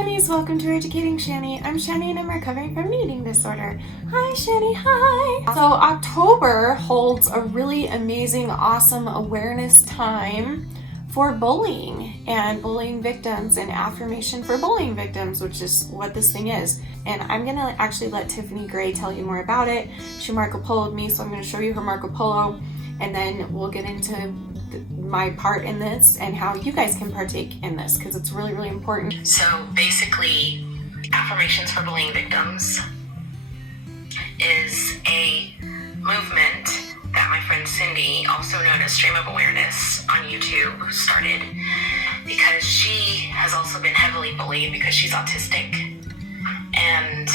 Shannies, welcome to Educating Shanny. I'm Shanny and I'm recovering from an eating disorder. Hi Shanny, hi! So October holds a really amazing, awesome awareness time for bullying and bullying victims and affirmation for bullying victims, which is what this thing is. And I'm gonna actually let Tiffany Gray tell you more about it. She Marco Polo'd me, so I'm gonna show you her Marco Polo, and then we'll get into my part in this and how you guys can partake in this, because it's really, really important. So basically, Affirmations for Bullying Victims is a movement that my friend Cindy, also known as Stream of Awareness on YouTube, started because she has also been heavily bullied because she's autistic. And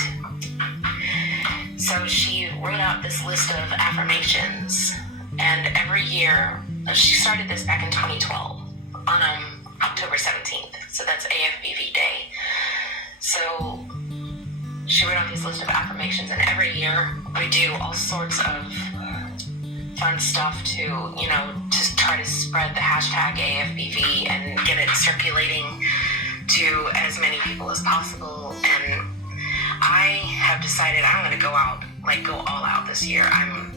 so she wrote out this list of affirmations, and every year, she started this back in 2012 on October 17th. So that's AFBV Day. So she wrote out this list of affirmations, and every year we do all sorts of fun stuff to try to spread the hashtag AFBV and get it circulating to as many people as possible. And I have decided I'm going to go all out this year. I'm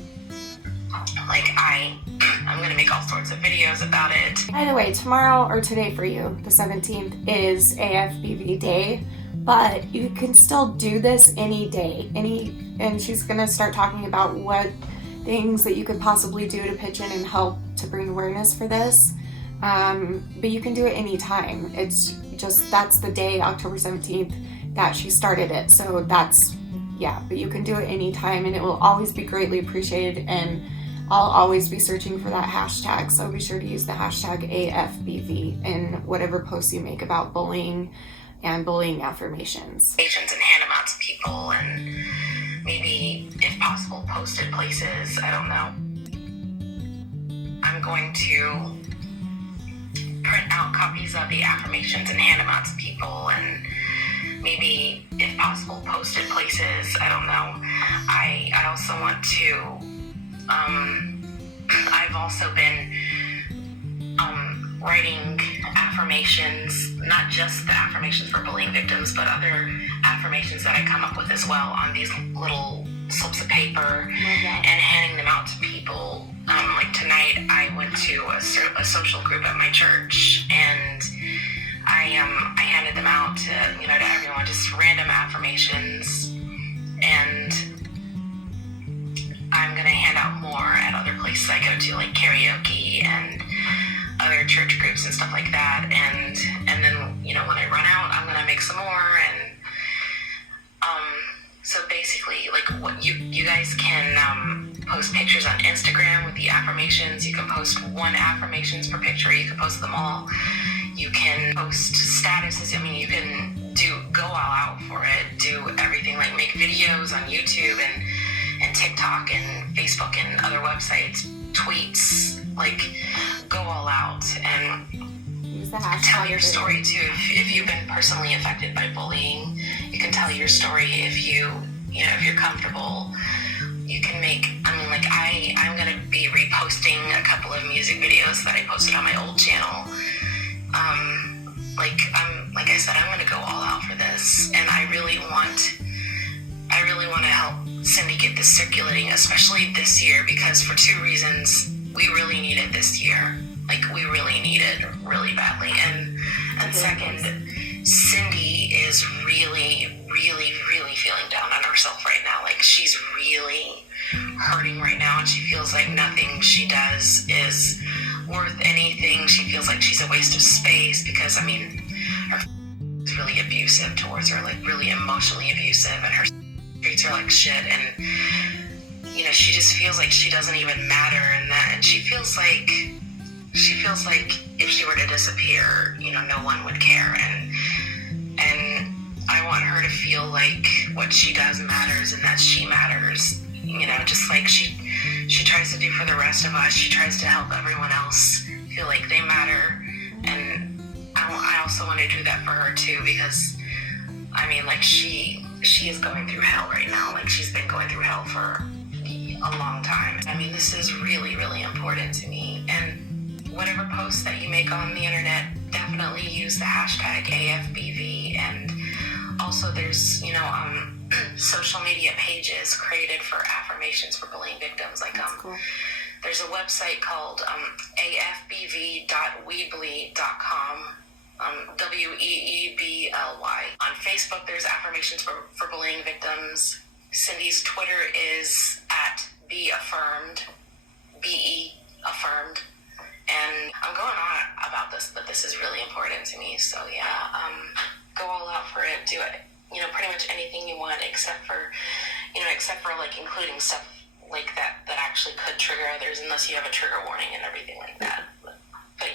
going to make all sorts of videos about it. By the way, tomorrow, or today for you, the 17th, is AFBV Day, but you can still do this any day. And she's going to start talking about what things that you could possibly do to pitch in and help to bring awareness for this. But you can do it anytime. It's just, that's the day, October 17th, that she started it. So that's, yeah, but you can do it anytime, and it will always be greatly appreciated, and I'll always be searching for that hashtag, so be sure to use the hashtag AFBV in whatever posts you make about bullying and bullying affirmations. And hand them out to people, and maybe, if possible, posted places. I don't know. I'm going to print out copies of the affirmations and hand them out to people, and maybe, if possible, posted places. I don't know. I also want to I've also been writing affirmations, not just the affirmations for bullying victims, but other affirmations that I come up with as well on these little slips of paper and handing them out to people. Like tonight, I went to a social group at my church, and I handed them out to everyone, just random affirmations, and I'm going to hand out more at other places I go to, like karaoke and other church groups and stuff like that. And then, when I run out, I'm going to make some more. And so basically, like, what you guys can post pictures on Instagram with the affirmations. You can post one affirmations per picture. You can post them all. You can post statuses. I mean, you can go all out for it. Do everything, like make videos on YouTube and TikTok and Facebook and other websites, tweets, like go all out and tell your story too. If you've been personally affected by bullying, you can tell your story. If you're comfortable, you can make, I'm going to be reposting a couple of music videos that I posted on my old channel. Like I said, I'm going to go all out for this, and I really want to help Cindy get this circulating, especially this year, because for two reasons. We really need it this year. Like, we really need it really badly. And second, Cindy is really, really, really feeling down on herself right now. Like, she's really hurting right now, and she feels like nothing she does is worth anything. She feels like she's a waste of space because, her is really abusive towards her, like really emotionally abusive, and her treats her like shit, and she just feels like she doesn't even matter, and she feels like if she were to disappear, no one would care, and I want her to feel like what she does matters, and that she matters, just like she tries to do for the rest of us. She tries to help everyone else feel like they matter, and I also want to do that for her too, because she is going through hell right now. Like, she's been going through hell for a long time. This is really, really important to me. And whatever posts that you make on the internet, definitely use the hashtag AFBV, and also there's, social media pages created for affirmations for bullying victims. Like, cool. There's a website called AFBV.weebly.com, WEEBLY. On Facebook, there's affirmations for bullying victims. Cindy's Twitter is @BeAffirmed, BE affirmed. And I'm going on about this, but this is really important to me. So yeah, go all out for it. Do it. Pretty much anything you want, except for like including stuff like that actually could trigger others, unless you have a trigger warning and everything like that. But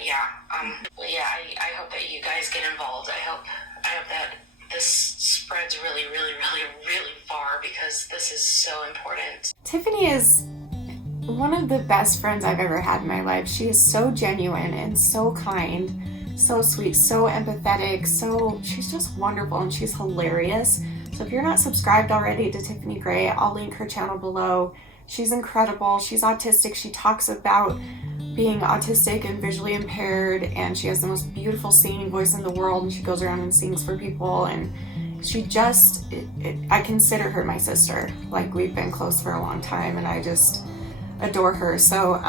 yeah, I hope that you guys get involved. I hope that this spreads really, really, really, really far, because this is so important. Tiffany is one of the best friends I've ever had in my life. She is so genuine and so kind, so sweet, so empathetic, she's just wonderful, and she's hilarious. So if you're not subscribed already to Tiffany Gray, I'll link her channel below. She's incredible. She's autistic. She talks about being autistic and visually impaired, and she has the most beautiful singing voice in the world, and she goes around and sings for people, and she I consider her my sister. Like, we've been close for a long time, and I just adore her. So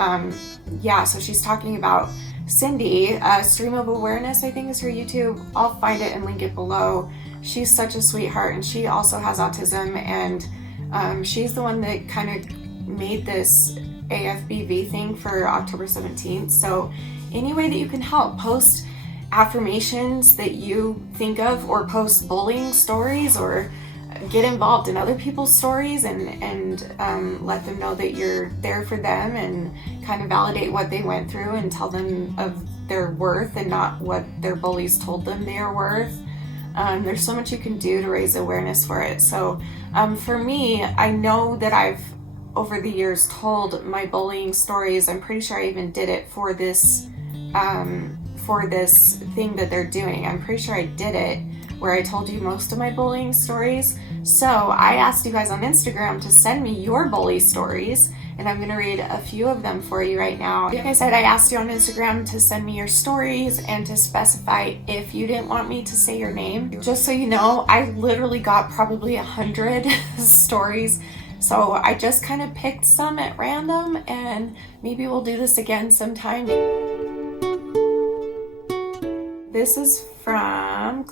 so she's talking about Cindy, Stream of Awareness, I think is her YouTube. I'll find it and link it below. She's such a sweetheart, and she also has autism, and she's the one that kind of made this AFBV thing for October 17th. So any way that you can help, post affirmations that you think of, or post bullying stories, or get involved in other people's stories, and let them know that you're there for them, and kind of validate what they went through, and tell them of their worth and not what their bullies told them they are worth. There's so much you can do to raise awareness for it. So for me, I know that I've over the years told my bullying stories. I'm pretty sure I even did it for this thing that they're doing. I'm pretty sure I did it where I told you most of my bullying stories. So I asked you guys on Instagram to send me your bully stories, and I'm going to read a few of them for you right now. Like I said, I asked you on Instagram to send me your stories and to specify if you didn't want me to say your name. Just so you know, I literally got probably 100 stories. So I just kind of picked some at random, and maybe we'll do this again sometime. This is from...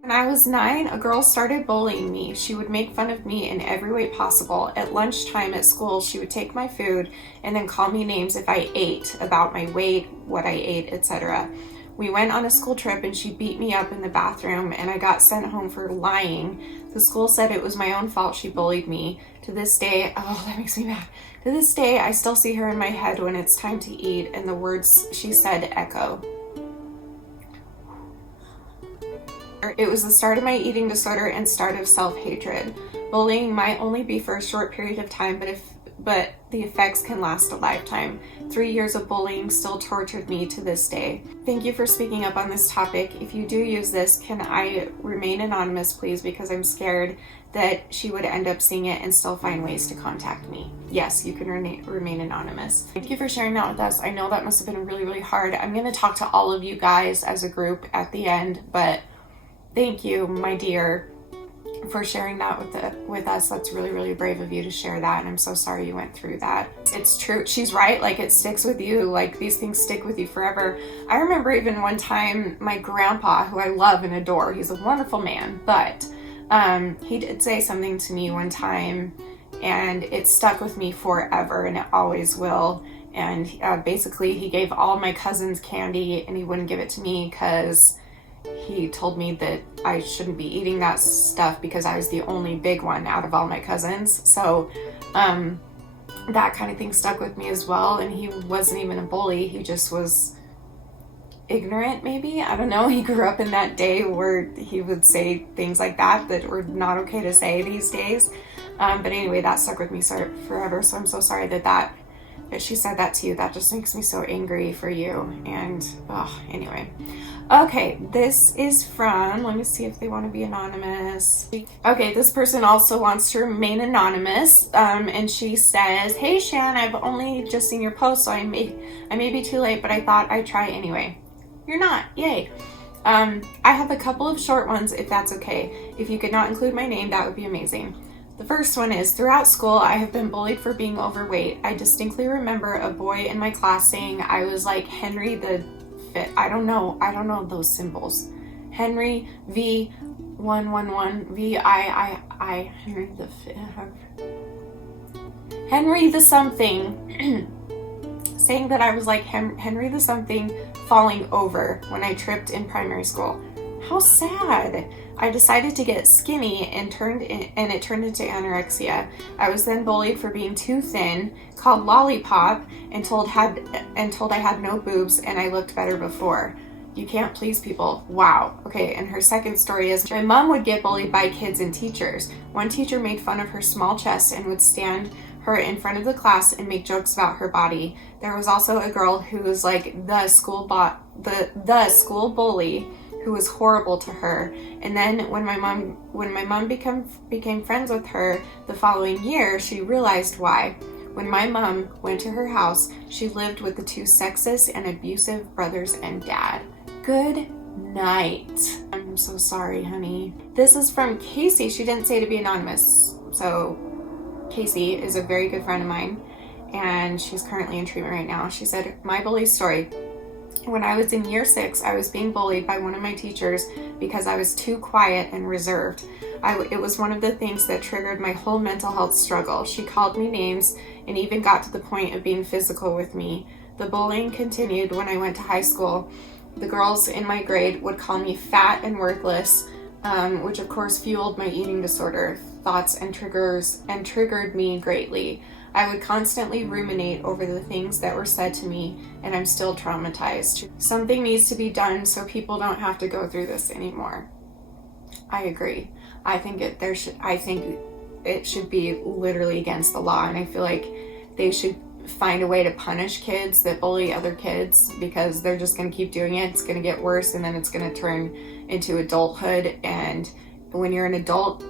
When I was 9, a girl started bullying me. She would make fun of me in every way possible. At lunchtime at school, she would take my food and then call me names if I ate, about my weight, what I ate, etc. We went on a school trip, and she beat me up in the bathroom, and I got sent home for lying. The school said it was my own fault she bullied me. To this day, oh, that makes me mad. To this day, I still see her in my head when it's time to eat, and the words she said echo. It was the start of my eating disorder and start of self-hatred. Bullying might only be for a short period of time, but the effects can last a lifetime. 3 years of bullying still tortured me to this day. Thank you for speaking up on this topic. If you do use this, can I remain anonymous, please? Because I'm scared that she would end up seeing it and still find ways to contact me. Yes, you can remain anonymous. Thank you for sharing that with us. I know that must have been really, really hard. I'm going to talk to all of you guys as a group at the end, but thank you, my dear, for sharing that with us. That's really, really brave of you to share that, and I'm so sorry you went through that. It's true. She's right. Like, it sticks with you. Like, these things stick with you forever. I remember even one time my grandpa, who I love and adore, he's a wonderful man, but he did say something to me one time, and it stuck with me forever, and it always will. And basically, he gave all my cousins candy, and he wouldn't give it to me because he told me that I shouldn't be eating that stuff because I was the only big one out of all my cousins. So that kind of thing stuck with me as well. And he wasn't even a bully. He just was ignorant, maybe. I don't know. He grew up in that day where he would say things like that were not okay to say these days. But anyway, that stuck with me forever. So I'm so sorry that she said that to you. That just makes me so angry for you. And anyway. Okay, this is from, let me see if they want to be anonymous. Okay, this person also wants to remain anonymous, and she says, "Hey Shan, I've only just seen your post, so I may be too late, but I thought I'd try anyway." You're not, yay. I have a couple of short ones if that's okay. If you could not include my name, that would be amazing. The first one is, throughout school, I have been bullied for being overweight. I distinctly remember a boy in my class saying I was like Henry the Fifth. I don't know those symbols. Henry V 111 V I Henry the Fifth. Henry the something. Saying that I was like Henry the something falling over when I tripped in primary school. How sad. I decided to get skinny and it turned into anorexia. I was then bullied for being too thin, called lollipop, and told I had no boobs and I looked better before. You can't please people. Wow. Okay, and her second story is, my mom would get bullied by kids and teachers. One teacher made fun of her small chest and would stand her in front of the class and make jokes about her body. There was also a girl who was like the school bully, who was horrible to her. And then when my mom became friends with her the following year, she realized why. When my mom went to her house, she lived with the two sexist and abusive brothers and dad. Good night. I'm so sorry, honey. This is from Casey. She didn't say to be anonymous. So Casey is a very good friend of mine, and she's currently in treatment right now. She said, my bully story. When I was in year 6, I was being bullied by one of my teachers because I was too quiet and reserved. It was one of the things that triggered my whole mental health struggle. She called me names and even got to the point of being physical with me. The bullying continued when I went to high school. The girls in my grade would call me fat and worthless, which of course fueled my eating disorder thoughts and triggered me greatly. I would constantly ruminate over the things that were said to me, and I'm still traumatized. Something needs to be done so people don't have to go through this anymore. I agree. I think it should be literally against the law, and I feel like they should find a way to punish kids that bully other kids, because they're just going to keep doing it. It's going to get worse, and then it's going to turn into adulthood. And when you're an adult,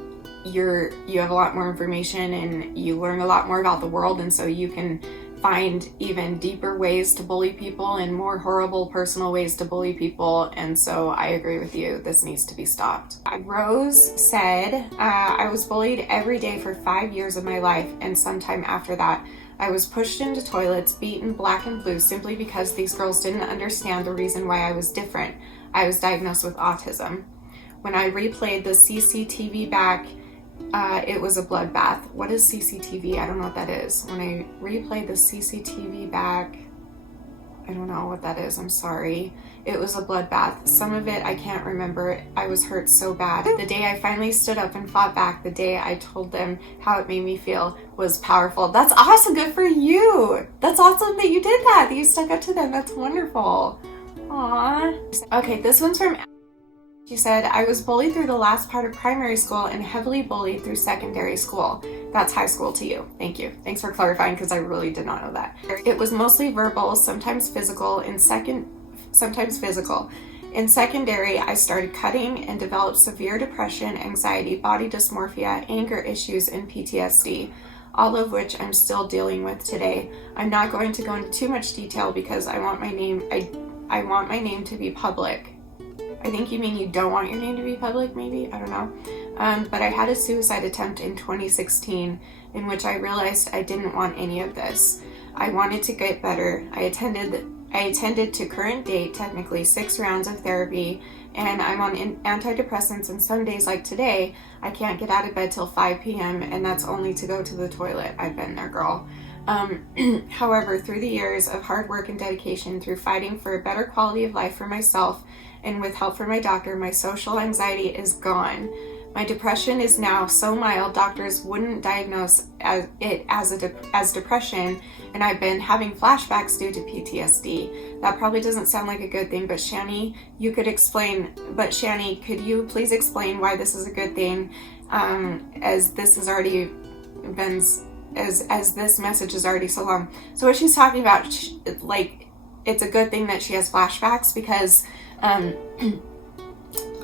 you have a lot more information and you learn a lot more about the world, and so you can find even deeper ways to bully people and more horrible personal ways to bully people. And so I agree with you, this needs to be stopped. Rose said, I was bullied every day for 5 years of my life, and sometime after that I was pushed into toilets, beaten black and blue simply because these girls didn't understand the reason why I was different. I was diagnosed with autism. When I replayed the CCTV back, it was a bloodbath. What is CCTV? I don't know what that is. When I replayed the CCTV back, I don't know what that is. I'm sorry. It was a bloodbath. Some of it I can't remember. I was hurt so bad. The day I finally stood up and fought back, the day I told them how it made me feel, was powerful. That's awesome. Good for you. That's awesome that you did that you stuck up to them. That's wonderful. Aww. Okay, this one's from... She said, I was bullied through the last part of primary school and heavily bullied through secondary school. That's high school to you. Thank you. Thanks for clarifying, because I really did not know that. It was mostly verbal, sometimes physical. In secondary, I started cutting and developed severe depression, anxiety, body dysmorphia, anger issues, and PTSD, all of which I'm still dealing with today. I'm not going to go into too much detail because I want my name to be public. I think you mean you don't want your name to be public, maybe? I don't know. But I had a suicide attempt in 2016 in which I realized I didn't want any of this. I wanted to get better. I attended to current date, technically, 6 rounds of therapy, and I'm on antidepressants, and some days like today, I can't get out of bed till 5 p.m., and that's only to go to the toilet. I've been there, girl. However, through the years of hard work and dedication, through fighting for a better quality of life for myself, and with help from my doctor, my social anxiety is gone. My depression is now so mild, doctors wouldn't diagnose it as depression, and I've been having flashbacks due to PTSD. That probably doesn't sound like a good thing, but Shani, could you please explain why this is a good thing, as this has already been, as this message is already so long. So what she's talking about, it's a good thing that she has flashbacks, because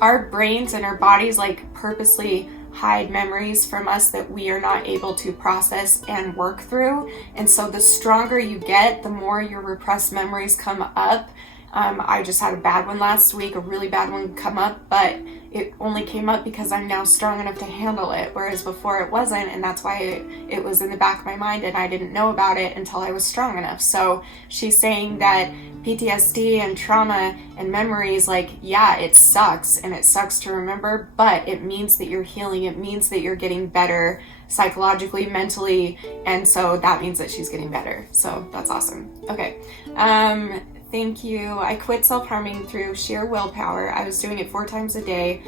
our brains and our bodies purposely hide memories from us that we are not able to process and work through. And so the stronger you get, the more your repressed memories come up, I just had a bad one last week, a really bad one come up, but it only came up because I'm now strong enough to handle it, whereas before it wasn't, and that's why it was in the back of my mind and I didn't know about it until I was strong enough. So she's saying that PTSD and trauma and memories, like, yeah, it sucks and it sucks to remember, but it means that you're healing. It means that you're getting better psychologically, mentally, and so that means that she's getting better. So that's awesome. Okay. Thank you. I quit self-harming through sheer willpower. I was doing it 4 times a day.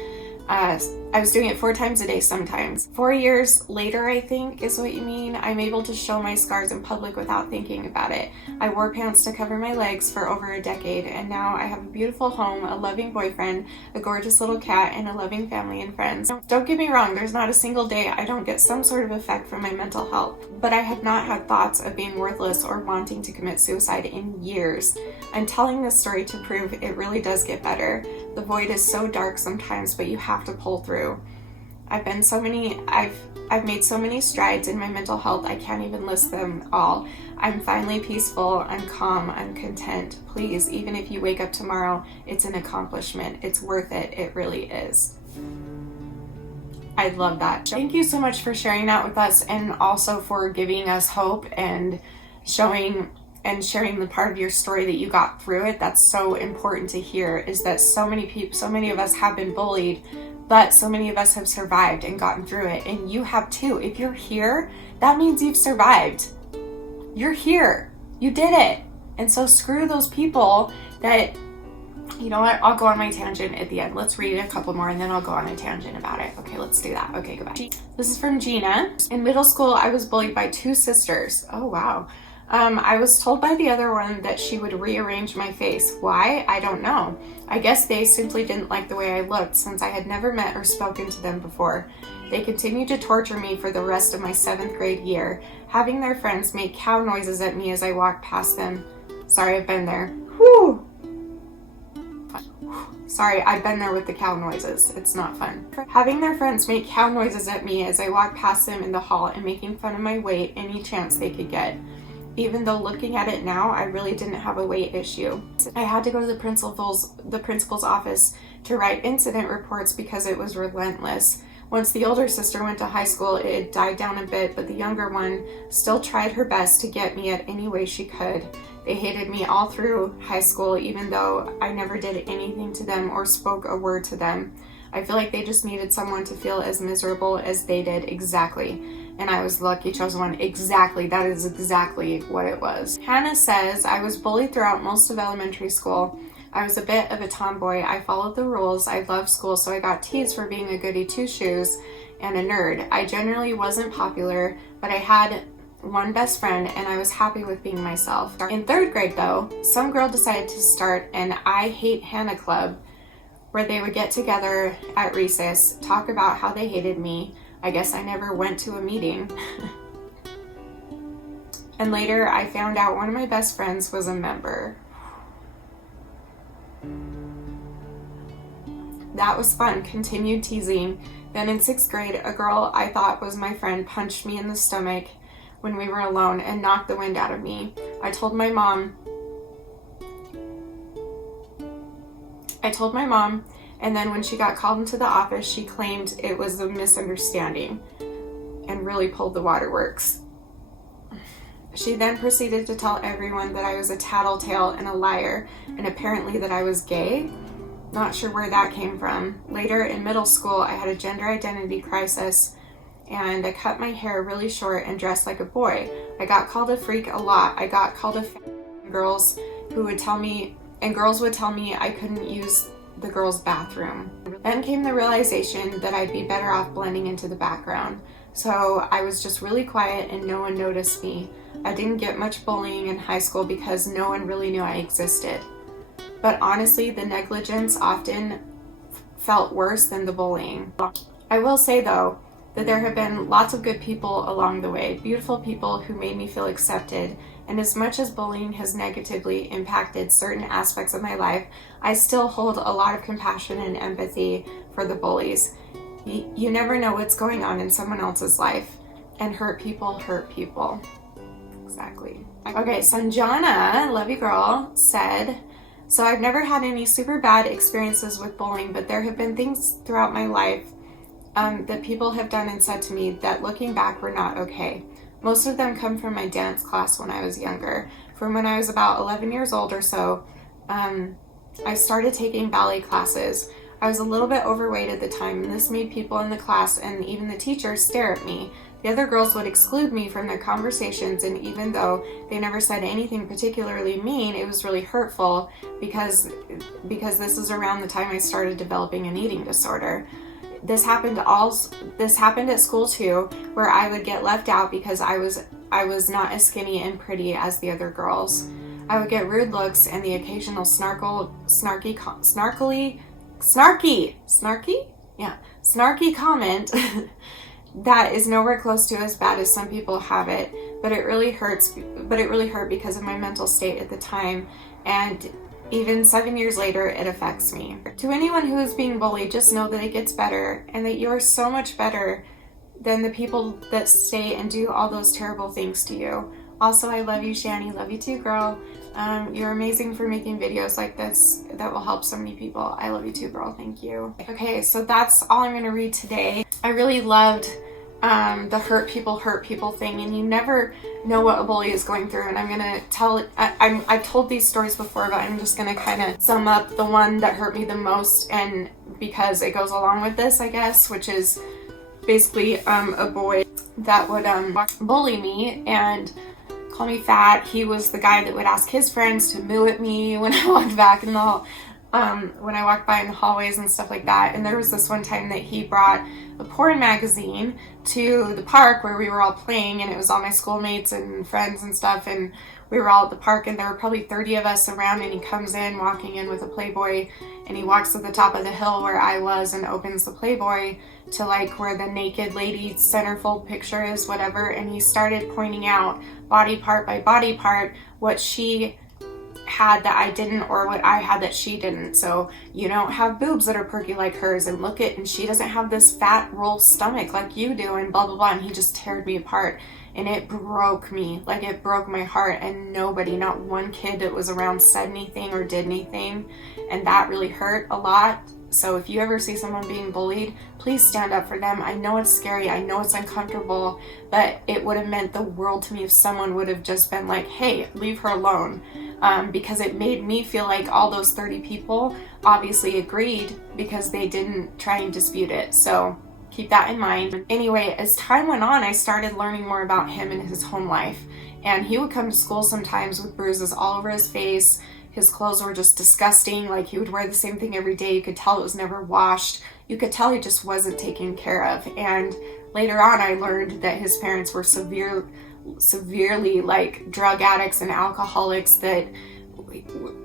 I was doing it 4 times a day sometimes. 4 years later, I think is what you mean. I'm able to show my scars in public without thinking about it. I wore pants to cover my legs for over a decade, and now I have a beautiful home, a loving boyfriend, a gorgeous little cat, and a loving family and friends. Don't get me wrong, there's not a single day I don't get some sort of effect from my mental health, but I have not had thoughts of being worthless or wanting to commit suicide in years. I'm telling this story to prove it really does get better. The void is so dark sometimes, but you have to pull through. I've made so many strides in my mental health, I can't even list them all. I'm finally peaceful, I'm calm, I'm content. Please, even if you wake up tomorrow, it's an accomplishment. It's worth it. It really is. I love that. Thank you so much for sharing that with us, and also for giving us hope and showing and sharing the part of your story that you got through it. That's so important to hear, is that so many of us have been bullied, but so many of us have survived and gotten through it, and you have too. If you're here, that means you've survived. You're here. You did it. And so screw those people that, you know what, I'll go on my tangent at the end. Let's read a couple more and then I'll go on a tangent about it. Okay, let's do that. Okay, goodbye. This is from Gina. In middle school, I was bullied by 2 sisters. Oh, wow. I was told by the other one that she would rearrange my face. Why? I don't know. I guess they simply didn't like the way I looked, since I had never met or spoken to them before. They continued to torture me for the rest of my 7th grade year, having their friends make cow noises at me as I walked past them. Sorry, I've been there. Whew. Sorry, I've been there with the cow noises. It's not fun. Having their friends make cow noises at me as I walked past them in the hall and making fun of my weight any chance they could get. Even though looking at it now, I really didn't have a weight issue. I had to go to the principal's office to write incident reports because it was relentless. Once the older sister went to high school, it had died down a bit, but the younger one still tried her best to get me at any way she could. They hated me all through high school, even though I never did anything to them or spoke a word to them. I feel like they just needed someone to feel as miserable as they did. Exactly. And I was lucky, chose one. Exactly. That is exactly what it was. Hannah says, I was bullied throughout most of elementary school. I was a bit of a tomboy. I followed the rules. I loved school, so I got teased for being a goody two-shoes and a nerd. I generally wasn't popular, but I had one best friend and I was happy with being myself. In 3rd grade though, some girl decided to start an I Hate Hannah club, where they would get together at recess, talk about how they hated me. I guess I never went to a meeting. And later I found out one of my best friends was a member. That was fun. Continued teasing. Then in 6th grade, a girl I thought was my friend punched me in the stomach when we were alone and knocked the wind out of me. I told my mom, and then when she got called into the office, she claimed it was a misunderstanding and really pulled the waterworks. She then proceeded to tell everyone that I was a tattletale and a liar, and apparently that I was gay. Not sure where that came from. Later in middle school, I had a gender identity crisis, and I cut my hair really short and dressed like a boy. I got called a freak a lot. I got called a girls would tell me I couldn't use the girls' bathroom. Then came the realization that I'd be better off blending into the background. So I was just really quiet and no one noticed me. I didn't get much bullying in high school because no one really knew I existed. But honestly, the negligence often felt worse than the bullying. I will say though, that there have been lots of good people along the way, beautiful people who made me feel accepted, and as much as bullying has negatively impacted certain aspects of my life, I still hold a lot of compassion and empathy for the bullies. You never know what's going on in someone else's life, and hurt people hurt people. Exactly. Okay, Sanjana, love you girl, said, So I've never had any super bad experiences with bullying, but there have been things throughout my life that people have done and said to me that looking back were not okay. Most of them come from my dance class when I was younger. From when I was about 11 years old or so, I started taking ballet classes. I was a little bit overweight at the time, and this made people in the class and even the teachers stare at me. The other girls would exclude me from their conversations, and even though they never said anything particularly mean, it was really hurtful because this is around the time I started developing an eating disorder. This happened at school too, where I would get left out because I was not as skinny and pretty as the other girls. I would get rude looks and the occasional snarky comment that is nowhere close to as bad as some people have it, but it really hurt because of my mental state at the time, and even 7 years later, it affects me. To anyone who is being bullied, just know that it gets better and that you are so much better than the people that stay and do all those terrible things to you. Also, I love you, Shani. Love you too, girl. You're amazing for making videos like this that will help so many people. I love you too, girl. Thank you. Okay, so that's all I'm going to read today. I really loved the hurt people thing, and you never know what a bully is going through, and I'm gonna tell I've told these stories before, but I'm just gonna kind of sum up the one that hurt me the most, and because it goes along with this, I guess, which is basically a boy that would bully me and call me fat. He was the guy that would ask his friends to moo at me when I walked back in the when I walked by in the hallways and stuff like that. And there was this one time that he brought a porn magazine to the park where we were all playing, and it was all my schoolmates and friends and stuff, and we were all at the park, and there were probably 30 of us around, and he comes in walking in with a Playboy, and he walks to the top of the hill where I was and opens the Playboy to like where the naked lady centerfold picture is, whatever, and he started pointing out body part by body part what she had that I didn't, or what I had that she didn't. So you don't have boobs that are perky like hers, and look at, and she doesn't have this fat roll stomach like you do, and blah blah blah, and he just teared me apart, and it broke me, like it broke my heart, and nobody, not one kid that was around said anything or did anything, and that really hurt a lot. So if you ever see someone being bullied, please stand up for them. I know it's scary, I know it's uncomfortable, but it would have meant the world to me if someone would have just been like, hey, leave her alone. Because it made me feel like all those 30 people obviously agreed because they didn't try and dispute it. So keep that in mind. Anyway, as time went on, I started learning more about him and his home life. And he would come to school sometimes with bruises all over his face. His clothes were just disgusting. Like, he would wear the same thing every day. You could tell it was never washed. You could tell he just wasn't taken care of. And later on, I learned that his parents were severely like drug addicts and alcoholics that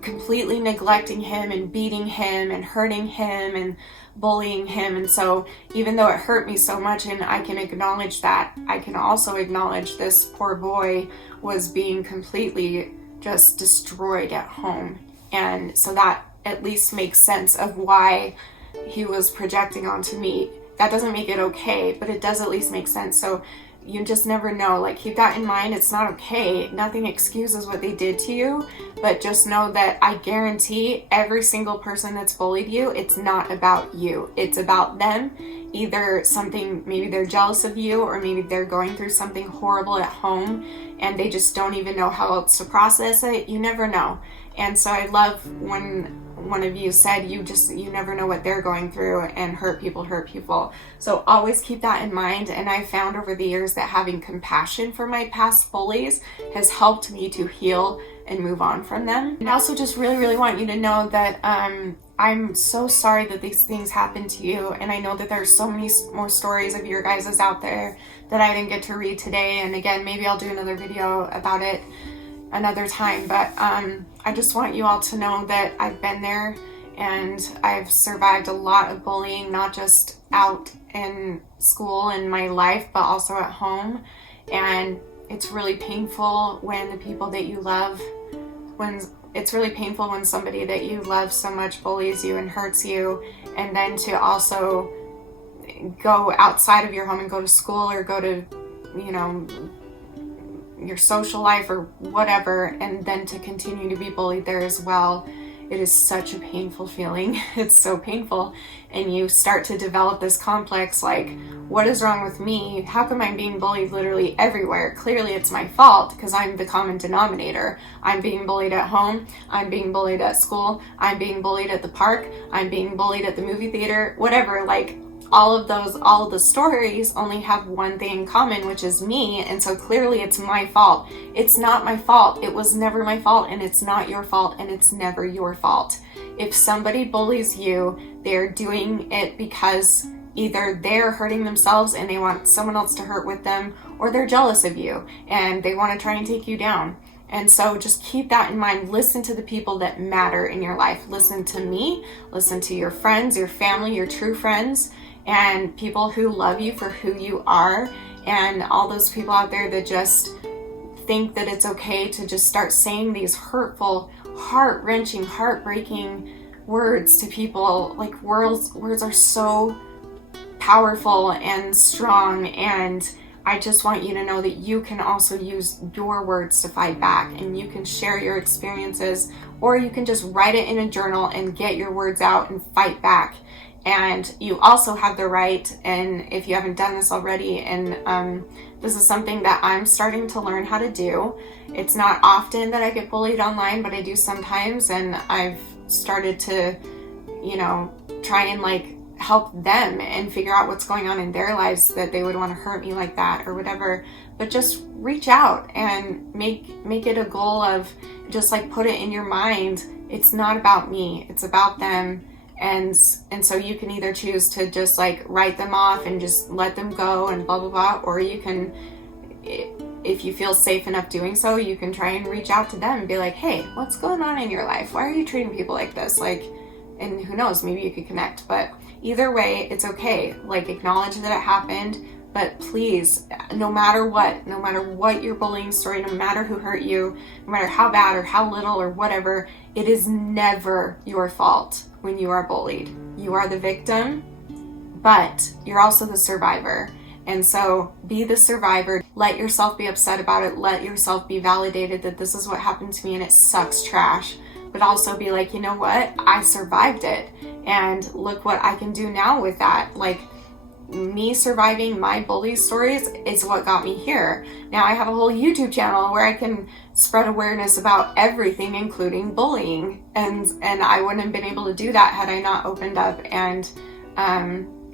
completely neglecting him and beating him and hurting him and bullying him. And so even though it hurt me so much, and I can acknowledge that, I can also acknowledge this poor boy was being completely just destroyed at home. And so that at least makes sense of why he was projecting onto me. That doesn't make it okay, but it does at least make sense. So you just never know. Like, keep that in mind. It's not okay. Nothing excuses what they did to you, but just know that I guarantee every single person that's bullied you, it's not about you. It's about them. Either something, maybe they're jealous of you, or maybe they're going through something horrible at home and they just don't even know how else to process it. You never know. And so I love when one of you said you never know what they're going through, and hurt people. So always keep that in mind. And I found over the years that having compassion for my past bullies has helped me to heal and move on from them. And I also just really want you to know that I'm so sorry that these things happened to you, and I know that there's so many more stories of your guys's out there that I didn't get to read today. And again, maybe I'll do another video about it another time, but I just want you all to know that I've been there and I've survived a lot of bullying, not just out in school and my life, but also at home. And it's really painful when the people that you love, it's really painful when somebody that you love so much bullies you and hurts you, and then to also go outside of your home and go to school or go to, you know, your social life or whatever, and then to continue to be bullied there as well. it is such a painful feeling. It's so painful. And you start to develop this complex, like, what is wrong with me? How come I'm being bullied literally everywhere? Clearly it's my fault because I'm the common denominator. I'm being bullied at home. I'm being bullied at school. I'm being bullied at the park. I'm being bullied at the movie theater, whatever. Like, all of the stories only have one thing in common, which is me. And so clearly it's my fault. It's not my fault. It was never my fault, and it's not your fault, and it's never your fault. If somebody bullies you, they're doing it because either they're hurting themselves and they want someone else to hurt with them, or they're jealous of you and they want to try and take you down. And so just keep that in mind. Listen to the people that matter in your life. Listen to me, listen to your friends, your family, your true friends, and people who love you for who you are, and all those people out there that just think that it's okay to just start saying these hurtful, heart-wrenching, heartbreaking words to people. Like, words are so powerful and strong, and I just want you to know that you can also use your words to fight back, and you can share your experiences, or you can just write it in a journal and get your words out and fight back. And you also have the right, and if you haven't done this already, and this is something that I'm starting to learn how to do. It's not often that I get bullied online, but I do sometimes, and I've started to, try and like help them and figure out what's going on in their lives that they would want to hurt me like that or whatever. But just reach out and make it a goal of just like put it in your mind. It's not about me, it's about them. And so you can either choose to just like write them off and just let them go and blah, blah, blah. Or you can, if you feel safe enough doing so, you can try and reach out to them and be like, hey, what's going on in your life? Why are you treating people like this? Like, and who knows, maybe you could connect. But either way, it's okay. Like, acknowledge that it happened. But please, no matter what your bullying story, no matter who hurt you, no matter how bad or how little or whatever, it is never your fault when you are bullied. You are the victim, but you're also the survivor. And so be the survivor. Let yourself be upset about it. Let yourself be validated that this is what happened to me and it sucks trash. But also be like, you know what? I survived it. And look what I can do now with that. Like, me surviving my bully stories is what got me here. Now I have a whole YouTube channel where I can spread awareness about everything, including bullying. And I wouldn't have been able to do that had I not opened up and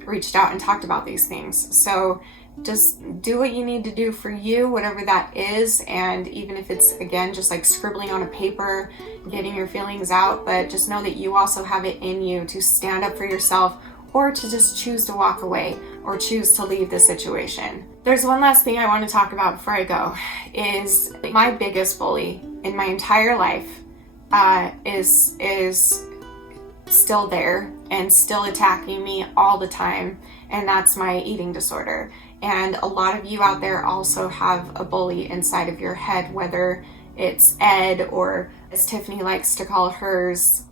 reached out and talked about these things. So just do what you need to do for you, whatever that is. And even if it's, again, just like scribbling on a paper, getting your feelings out, but just know that you also have it in you to stand up for yourself, or to just choose to walk away or choose to leave the situation. There's one last thing I want to talk about before I go, is my biggest bully in my entire life is still there and still attacking me all the time, and that's my eating disorder. And a lot of you out there also have a bully inside of your head, whether it's Ed, or as Tiffany likes to call hers,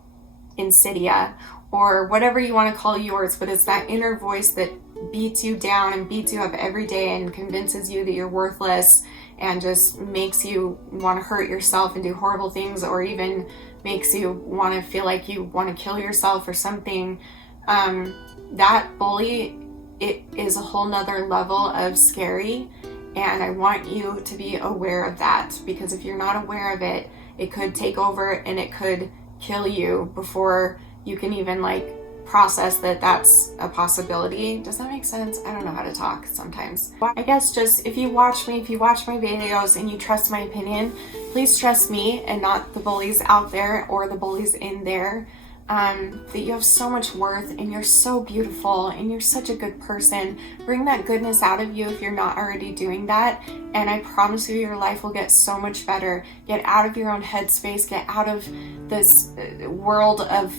Insidia, or whatever you want to call yours, but it's that inner voice that beats you down and beats you up every day and convinces you that you're worthless and just makes you want to hurt yourself and do horrible things, or even makes you want to feel like you want to kill yourself or something. That bully, it is a whole nother level of scary, and I want you to be aware of that, because if you're not aware of it, it could take over and it could kill you before you can even like process that that's a possibility. Does that make sense? I don't know how to talk sometimes. I guess just if you watch my videos and you trust my opinion, please trust me and not the bullies out there or the bullies in there. That you have so much worth and you're so beautiful and you're such a good person. Bring that goodness out of you if you're not already doing that, and I promise you your life will get so much better. Get out of your own headspace, get out of this world of,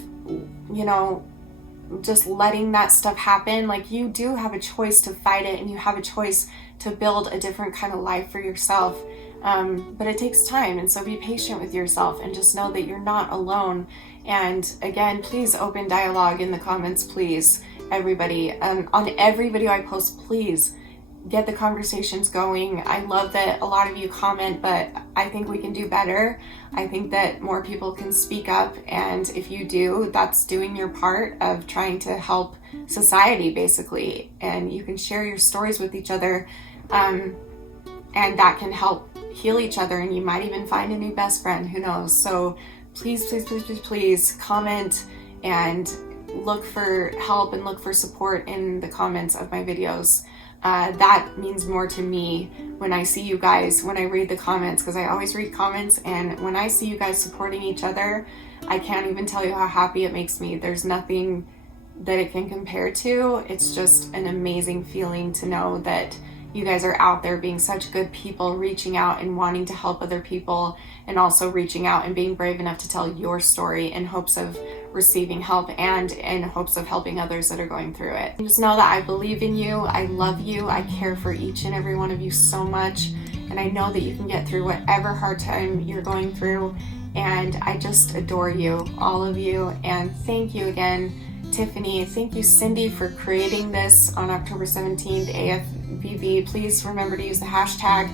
just letting that stuff happen. Like, you do have a choice to fight it, and you have a choice to build a different kind of life for yourself. But it takes time, and so be patient with yourself and just know that you're not alone. And again, please open dialogue in the comments, please, everybody. On every video I post, please get the conversations going. I love that a lot of you comment, but I think we can do better. I think that more people can speak up, and if you do, that's doing your part of trying to help society, basically. And you can share your stories with each other, and that can help heal each other, and you might even find a new best friend, who knows. So please, please, please, please, please comment and look for help and look for support in the comments of my videos. That means more to me when I see you guys, when I read the comments, because I always read comments, and when I see you guys supporting each other, I can't even tell you how happy it makes me. There's nothing that it can compare to. It's just an amazing feeling to know that you guys are out there being such good people, reaching out and wanting to help other people, and also reaching out and being brave enough to tell your story in hopes of receiving help and in hopes of helping others that are going through it. Just know that I believe in you, I love you, I care for each and every one of you so much, and I know that you can get through whatever hard time you're going through, and I just adore you, all of you. And thank you again, Tiffany. Thank you, Cindy, for creating this on October 17th, AFBV. Please remember to use the hashtag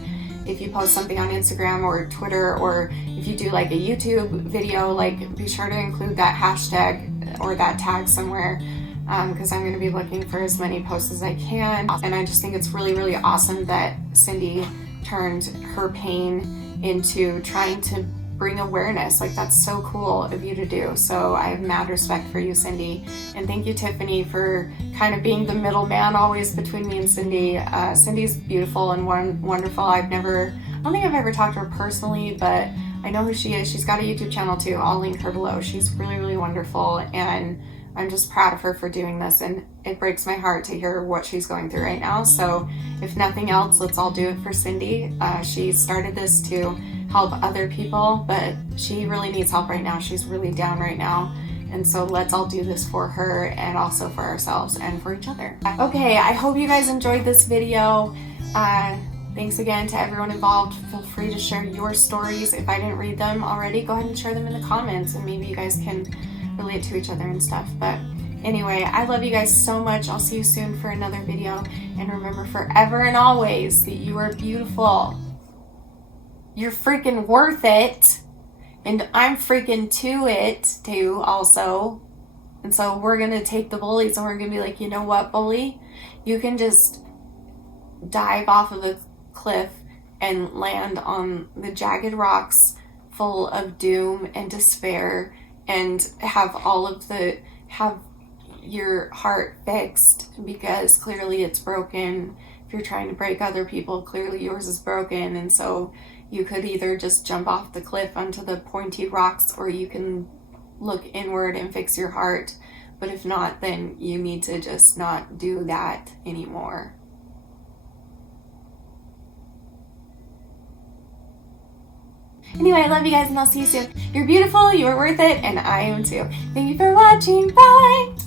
if you post something on Instagram or Twitter, or if you do like a YouTube video, like be sure to include that hashtag or that tag somewhere, because I'm going to be looking for as many posts as I can. And I just think it's really, really awesome that Cindy turned her pain into trying to bring awareness. Like, that's so cool of you to do. So I have mad respect for you, Cindy. And thank you, Tiffany, for kind of being the middleman always between me and Cindy. Cindy's beautiful and wonderful. I don't think I've ever talked to her personally, but I know who she is. She's got a YouTube channel too. I'll link her below. She's really, really wonderful, and I'm just proud of her for doing this, and it breaks my heart to hear what she's going through right now. So if nothing else, let's all do it for Cindy. She started this to help other people, but she really needs help right now. She's really down right now. And so let's all do this for her, and also for ourselves and for each other. Okay, I hope you guys enjoyed this video. Thanks again to everyone involved. Feel free to share your stories. If I didn't read them already, go ahead and share them in the comments, and maybe you guys can relate to each other and stuff. But anyway, I love you guys so much. I'll see you soon for another video. And remember forever and always that you are beautiful. You're freaking worth it. And I'm freaking to it too also. And so we're going to take the bullies, and we're going to be like, you know what, bully? You can just dive off of a cliff and land on the jagged rocks full of doom and despair, and have your heart fixed, because clearly it's broken. If you're trying to break other people, clearly yours is broken. And so you could either just jump off the cliff onto the pointy rocks, or you can look inward and fix your heart. But if not, then you need to just not do that anymore. Anyway, I love you guys, and I'll see you soon. You're beautiful, you're worth it, and I am too. Thank you for watching. Bye!